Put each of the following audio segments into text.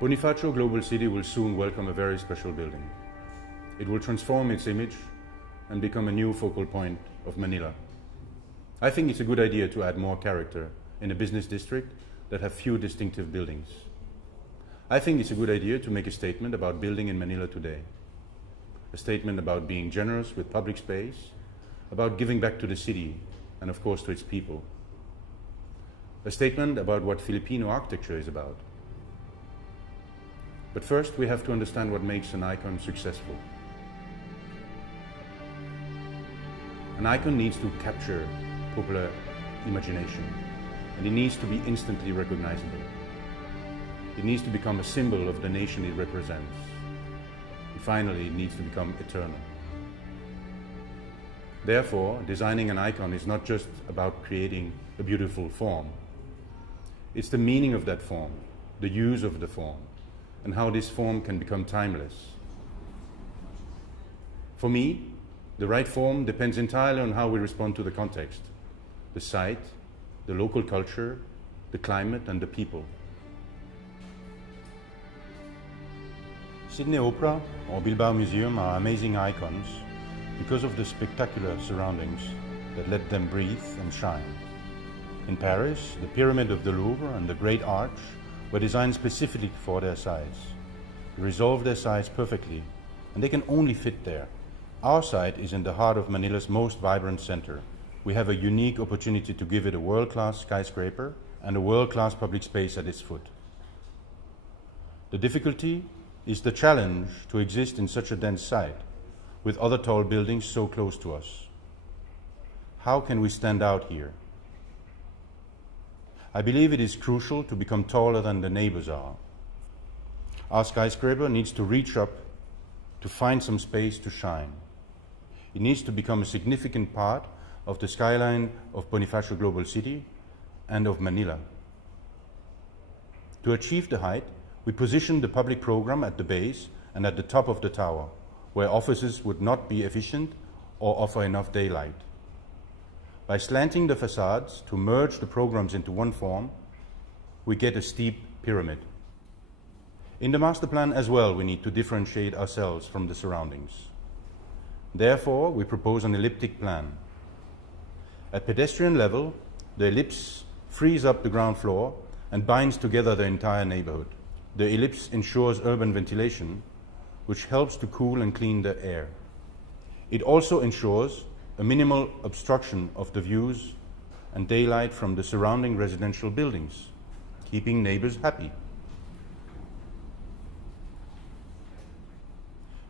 Bonifacio Global City will soon welcome a very special building. It will transform its image and become a new focal point of Manila. I think it's a good idea to add more character in a business district that have few distinctive buildings. I think it's a good idea to make a statement about building in Manila today. A statement about being generous with public space, about giving back to the city and of course to its people. A statement about what Filipino architecture is about. But first we have to understand what makes an icon successful. An icon needs to capture popular imagination, and it needs to be instantly recognizable. It needs to become a symbol of the nation it represents. And finally, it needs to become eternal. Therefore, designing an icon is not just about creating a beautiful form. It's the meaning of that form, the use of the form, and how this form can become timeless. For me, the right form depends entirely on how we respond to the context, the site, the local culture, the climate, and the people. Sydney Opera or Bilbao Museum are amazing icons because of the spectacular surroundings that let them breathe and shine. In Paris, the Pyramid of the Louvre and the Great Arch were designed specifically for their size. They resolve their size perfectly, and they can only fit there. Our site is in the heart of Manila's most vibrant center. We have a unique opportunity to give it a world-class skyscraper and a world-class public space at its foot. The difficulty is the challenge to exist in such a dense site, with other tall buildings so close to us. How can we stand out here? I believe it is crucial to become taller than the neighbors are. Our skyscraper needs to reach up to find some space to shine. It needs to become a significant part of the skyline of Bonifacio Global City and of Manila. To achieve the height, we positioned the public program at the base and at the top of the tower, where offices would not be efficient or offer enough daylight. By slanting the facades to merge the programs into one form, we get a steep pyramid. In the master plan as well, we need to differentiate ourselves from the surroundings. Therefore, we propose an elliptic plan. At pedestrian level, the ellipse frees up the ground floor and binds together the entire neighborhood. The ellipse ensures urban ventilation, which helps to cool and clean the air. It also ensures a minimal obstruction of the views and daylight from the surrounding residential buildings, keeping neighbors happy.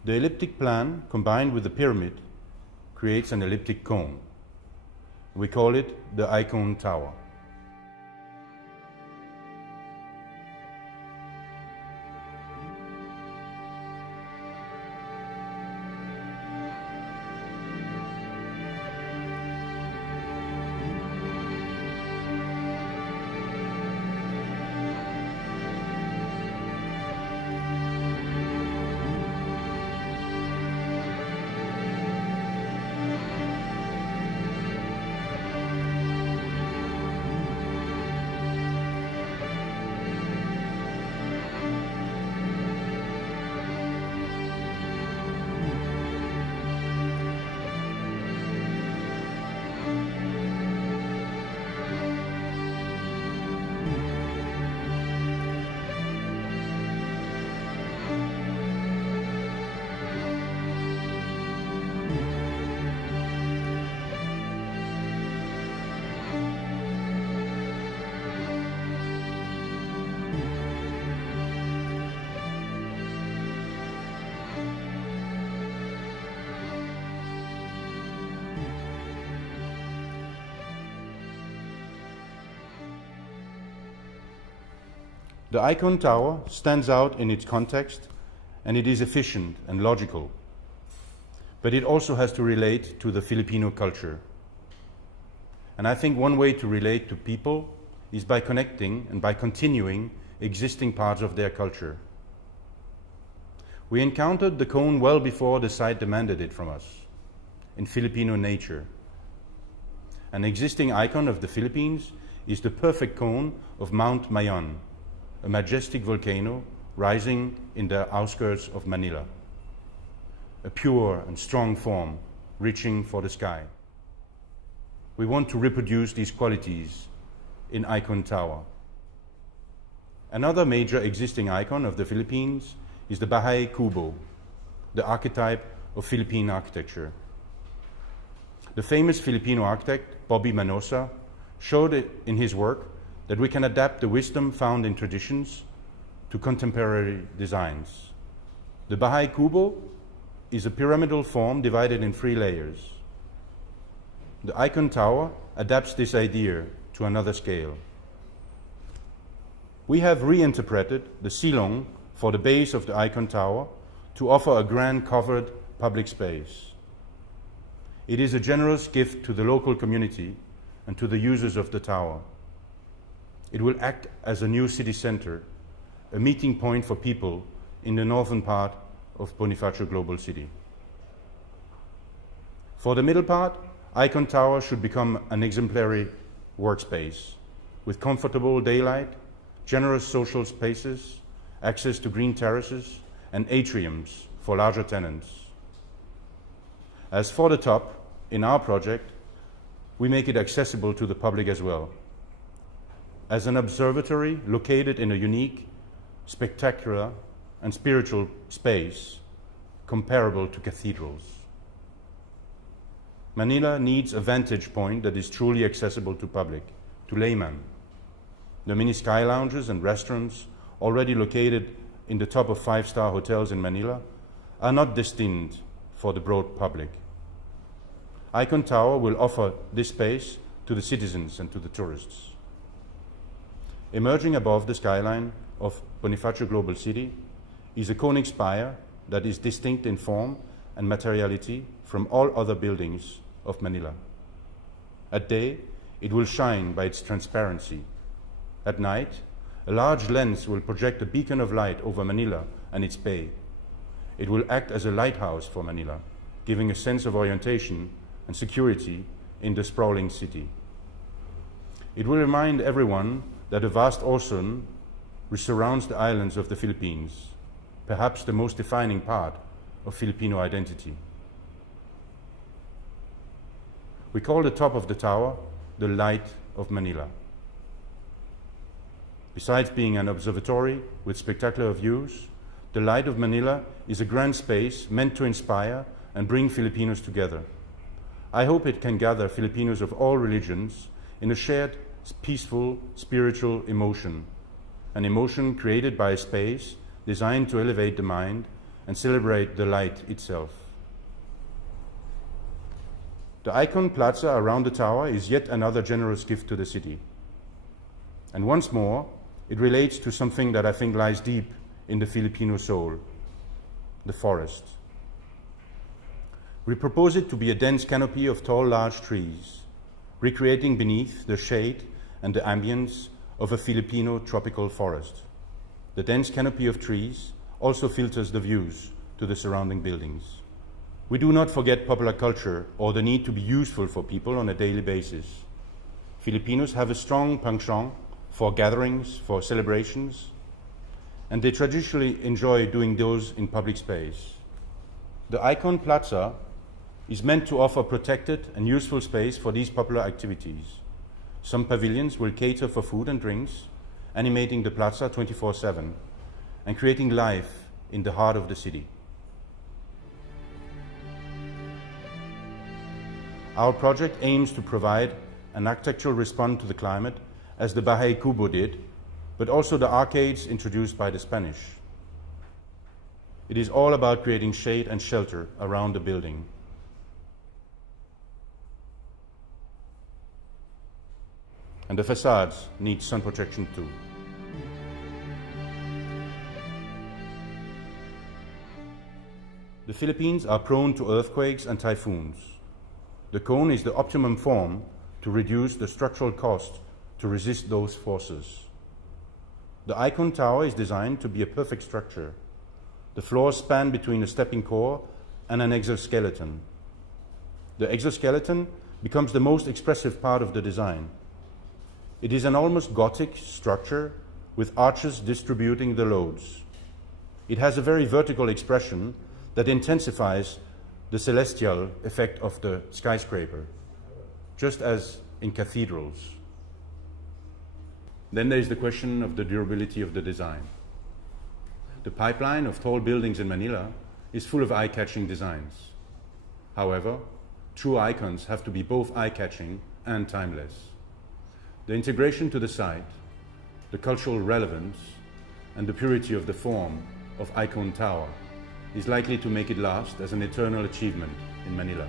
The elliptic plan, combined with the pyramid, creates an elliptic cone. We call it the ICONE Tower. The ICONE Tower stands out in its context, and it is efficient and logical. But it also has to relate to the Filipino culture. And I think one way to relate to people is by connecting and by continuing existing parts of their culture. We encountered the cone well before the site demanded it from us, in Filipino nature. An existing icon of the Philippines is the perfect cone of Mount Mayon, a majestic volcano rising in the outskirts of Manila. A pure and strong form reaching for the sky. We want to reproduce these qualities in ICONE Tower. Another major existing icon of the Philippines is the bahay kubo, the archetype of Philippine architecture. The famous Filipino architect, Bobby Manosa, showed it in his work that we can adapt the wisdom found in traditions to contemporary designs. The bahay kubo is a pyramidal form divided in 3 layers. The ICONE Tower adapts this idea to another scale. We have reinterpreted the silong for the base of the ICONE Tower to offer a grand covered public space. It is a generous gift to the local community and to the users of the tower. It will act as a new city center, a meeting point for people in the northern part of Bonifacio Global City. For the middle part, ICONE Tower should become an exemplary workspace with comfortable daylight, generous social spaces, access to green terraces, and atriums for larger tenants. As for the top, in our project, we make it accessible to the public as well. As an observatory located in a unique, spectacular, and spiritual space comparable to cathedrals. Manila needs a vantage point that is truly accessible to public, to laymen. The mini sky lounges and restaurants already located in the top of 5-star hotels in Manila are not destined for the broad public. ICONE Tower will offer this space to the citizens and to the tourists. Emerging above the skyline of Bonifacio Global City is a conic spire that is distinct in form and materiality from all other buildings of Manila. At day, it will shine by its transparency. At night, a large lens will project a beacon of light over Manila and its bay. It will act as a lighthouse for Manila, giving a sense of orientation and security in the sprawling city. It will remind everyone that a vast ocean surrounds the islands of the Philippines, perhaps the most defining part of Filipino identity. We call the top of the tower the Light of Manila. Besides being an observatory with spectacular views, the Light of Manila is a grand space meant to inspire and bring Filipinos together. I hope it can gather Filipinos of all religions in a shared, peaceful, spiritual emotion, an emotion created by a space designed to elevate the mind and celebrate the light itself. The ICONE Plaza around the tower is yet another generous gift to the city. And once more, it relates to something that I think lies deep in the Filipino soul, the forest. We propose it to be a dense canopy of tall, large trees, recreating beneath the shade and the ambience of a Filipino tropical forest. The dense canopy of trees also filters the views to the surrounding buildings. We do not forget popular culture or the need to be useful for people on a daily basis. Filipinos have a strong penchant for gatherings, for celebrations, and they traditionally enjoy doing those in public space. The ICONE Plaza is meant to offer protected and useful space for these popular activities. Some pavilions will cater for food and drinks, animating the plaza 24/7 and creating life in the heart of the city. Our project aims to provide an architectural response to the climate as the bahay kubo did, but also the arcades introduced by the Spanish. It is all about creating shade and shelter around the building. And the facades need sun protection too. The Philippines are prone to earthquakes and typhoons. The cone is the optimum form to reduce the structural cost to resist those forces. The ICONE Tower is designed to be a perfect structure. The floors span between a stepping core and an exoskeleton. The exoskeleton becomes the most expressive part of the design. It is an almost Gothic structure with arches distributing the loads. It has a very vertical expression that intensifies the celestial effect of the skyscraper, just as in cathedrals. Then there is the question of the durability of the design. The pipeline of tall buildings in Manila is full of eye-catching designs. However, true icons have to be both eye-catching and timeless. The integration to the site, the cultural relevance, and the purity of the form of ICONE Tower is likely to make it last as an eternal achievement in Manila.